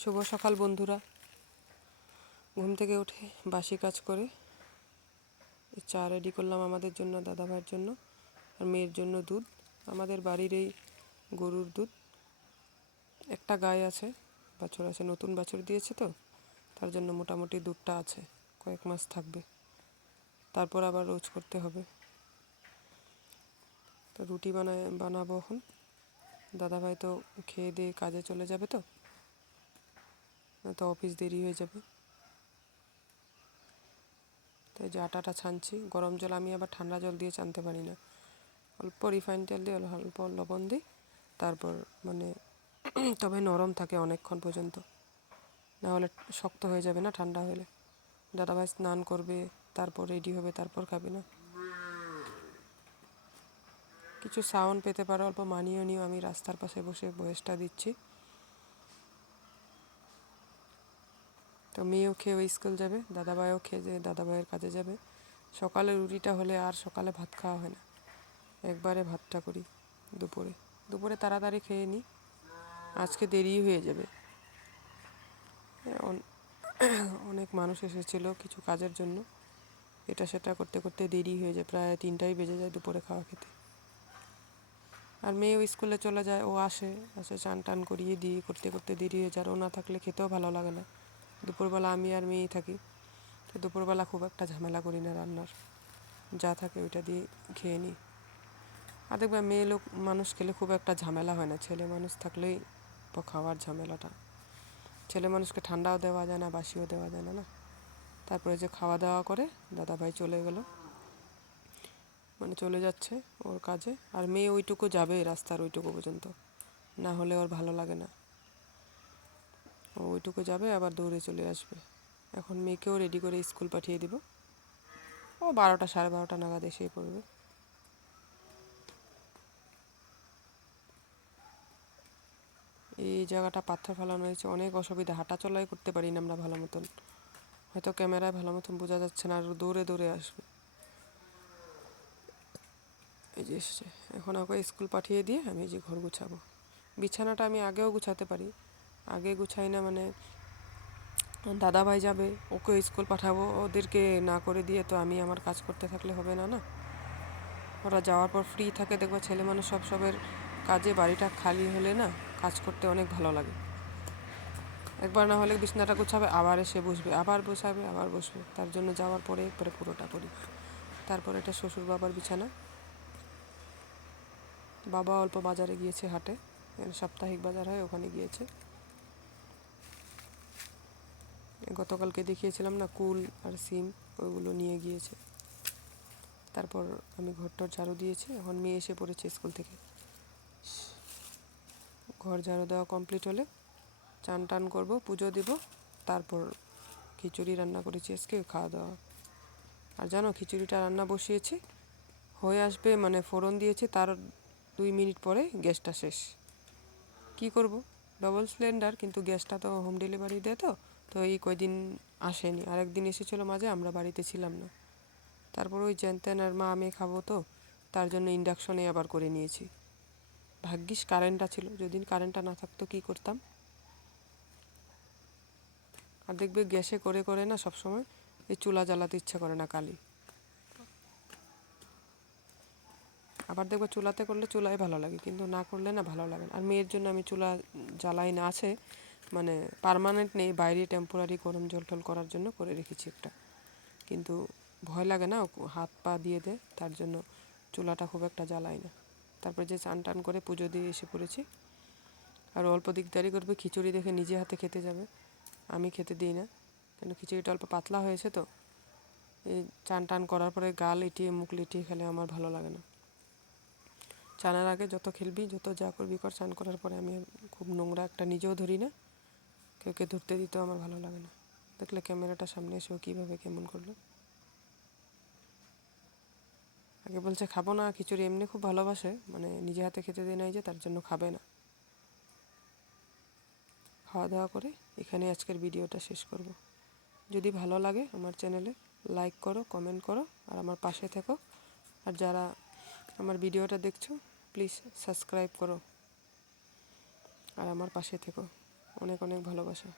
শুভ সকাল বন্ধুরা। ঘুম থেকে উঠে বাসি কাজ করে চা রেডি করলাম আমাদের জন্য, দাদা ভাইয়ের জন্য আর মেয়ের জন্য দুধ। আমাদের বাড়ির এই গরুর দুধ, একটা গাই আছে, বাছুর আছে, নতুন বাছুর দিয়েছে তো, তার জন্য মোটামুটি দুধটা আছে, কয়েক মাস থাকবে, তারপর আবার রোজ করতে হবে। তো রুটি বানাবো এখন। দাদা ভাই তো খেয়ে দিয়ে কাজে চলে যাবে, তো অফিস দেরি হয়ে যাবে। তাই যে আটাটা ছানছি, গরম জল আমি আবার ঠান্ডা জল দিয়ে ছানতে পারি না, অল্প রিফাইন তেল দিয়ে অল্প লবণ দিই, তারপর তবে নরম থাকে অনেকক্ষণ পর্যন্ত, না হলে শক্ত হয়ে যাবে না ঠান্ডা হলে। দাদাভাই স্নান করবে, তারপর রেডি হবে, তারপর খাবে না। কিছু সাউন্ড পেতে পারো, অল্প মানিয়ে নিও, আমি রাস্তার পাশে বসে ভয়েসটা দিচ্ছি। তো মেয়েও খেয়ে স্কুল যাবে, দাদাভাইও খেয়ে দাদাভাইয়ের কাজে যাবে। সকালে রুটিটা হলে আর সকালে ভাত খাওয়া হয় না, একবারে ভাতটা করি দুপুরে তাড়াতাড়ি খেয়ে নিই, আজকে দেরি হয়ে যাবে। অনেক মানুষ এসেছিল কিছু কাজের জন্য, এটা সেটা করতে করতে দেরি হয়ে যায়, প্রায় 3টাই বেজে যায় দুপুরে খাওয়া খেতে। আর মেয়েও স্কুলে চলে যায়, ও আসে চান টান করিয়ে দিয়ে করতে করতে দেরি হয়ে যায়, ও না থাকলে খেতেও ভালো লাগে না। দুপুরবেলা আমি আর মেয়েই থাকি, তো দুপুরবেলা খুব একটা ঝামেলা করি না রান্নার, যা থাকে ওইটা দিয়ে খেয়ে নিই। আর দেখবে মেয়ে লোক মানুষ খেলে খুব একটা ঝামেলা হয় না, ছেলে মানুষ থাকলেই খাওয়ার ঝামেলাটা। ছেলে মানুষকে ঠান্ডাও দেওয়া যায় না, বাসিও দেওয়া যায় না। তারপরে যে খাওয়া দাওয়া করে দাদাভাই চলে গেল, চলে যাচ্ছে ওর কাজে, আর মেয়ে ওইটুকু যাবে রাস্তার ওইটুকু পর্যন্ত, না হলে ওর ভালো লাগে না। ও ওইটুকু যাবে, আবার দৌড়ে চলে আসবে। এখন মেয়েকেও রেডি করে স্কুল পাঠিয়ে দিব, ও 12টা 12:30 নাগাদ এসেই পড়বে। এই জায়গাটা পাথর ফেলানো হয়েছে, অনেক অসুবিধা, হাঁটা চলাই করতে পারি না আমরা ভালো মতন, হয়তো ক্যামেরায় ভালো মতন বোঝা যাচ্ছে না, আর দৌড়ে দৌড়ে আসবে। এই যে এসছে, এখন ওকে স্কুল পাঠিয়ে দিয়ে আমি যে ঘর গুছাবো। বিছানাটা আমি আগেও গুছাতে পারি, আগে গুছাই না, দাদাভাই যাবে, ওকে স্কুল পাঠাবো, ওদেরকে না করে দিয়ে তো আমি আমার কাজ করতে থাকলে হবে না। ওরা যাওয়ার পর ফ্রি থাকে, দেখবা ছেলে মানুষ সবের কাজে, বাড়িটা খালি হলে না কাজ করতে অনেক ভালো লাগে। একবার না হলে বিছানাটা গুছাবে, আবার এসে বসবে, আবার বসাবে, আবার বসবে, তার জন্য যাওয়ার পরে একবারে পুরোটা করি। তারপর এটা শ্বশুর বাবার বিছানা, বাবা অল্প বাজারে গিয়েছে, হাটে, সাপ্তাহিক বাজার হয়, ওখানে গিয়েছে। গতকালকে দেখিয়েছিলাম না, কুল আর সিম, ওইগুলো নিয়ে গিয়েছে। তারপর আমি ঘরটার ঝাড়ু দিয়েছি, এখন মেয়ে এসে পড়েছে স্কুল থেকে। ঘর ঝাড়ু দেওয়া কমপ্লিট হলে চান টান করবো, পুজো দিব, তারপর খিচুড়ি রান্না করেছি আজকে, খাওয়া দাওয়া। আর জানো, খিচুড়িটা রান্না বসিয়েছি, হয়ে আসবে, ফোড়ন দিয়েছি, তার 2 মিনিট পরে গ্যাসটা শেষ। কি করব, ডবল সিলিন্ডার, কিন্তু গ্যাসটা তো হোম ডেলিভারি দেয়, তো এই কয়দিন আসেনি, আরেকদিন এসেছিলো মাঝে, আমরা বাড়িতে ছিলাম না। তারপর ওই জ্যানত্যান আর মা আমি খাবো, তো তার জন্য ইন্ডাকশনে আবার করে নিয়েছি। ভাগ্যিস কারেন্টটা ছিল, যদি কারেন্টটা না থাকতো কী করতাম। আর দেখবে গ্যাসে করে করে না সবসময় এই চুলা জ্বালাতে ইচ্ছা করে না, কালি। আবার দেখবে চুলাতে করলে চুলায় ভালো লাগে, কিন্তু না করলে না ভালো লাগে না। আর মেয়ের জন্য আমি চুলা জ্বালাই না, আছে পার্মানেন্ট নেই, বাইরে টেম্পোরারি গরম জল টল করার জন্য করে রেখেছি একটা, কিন্তু ভয় লাগে না, হাত পা দিয়ে দেয়, তার জন্য চুলাটা খুব একটা জ্বালাই না। তারপরে যে চান টান করে পুজো দিয়ে এসে পড়েছি, আর অল্প দিকদারি করবে, খিচুড়ি দেখে নিজে হাতে খেতে যাবে, আমি খেতে দিই না, কেন খিচুড়িটা অল্প পাতলা হয়েছে, তো এই চান টান করার পরে গাল ইটিয়ে মুখ লিটিয়ে খেলে আমার ভালো লাগে না। চানের আগে যত খেলবি, যত যা করবি কর, চান করার পরে আমি খুব নোংরা একটা নিজেও ধরি না, কেউকে ধরতে দিতেও আমার ভালো লাগে না। দেখলে ক্যামেরাটা সামনে এসেও কীভাবে কেমন করলো। আগে বলছে খাবো না খিচুড়ি, এমনি খুব ভালোবাসে, নিজে হাতে খেতে দিই নাই যে, তার জন্য খাবে না। খাওয়া দাওয়া করে এখানে আজকের ভিডিওটা শেষ করব। যদি ভালো লাগে আমার চ্যানেলে লাইক করো, কমেন্ট করো, আর আমার পাশে থেকো। আর যারা আমার ভিডিওটা দেখছো প্লিজ সাবস্ক্রাইব করো আর আমার পাশে থেকো। অনেক অনেক ভালোবাসা।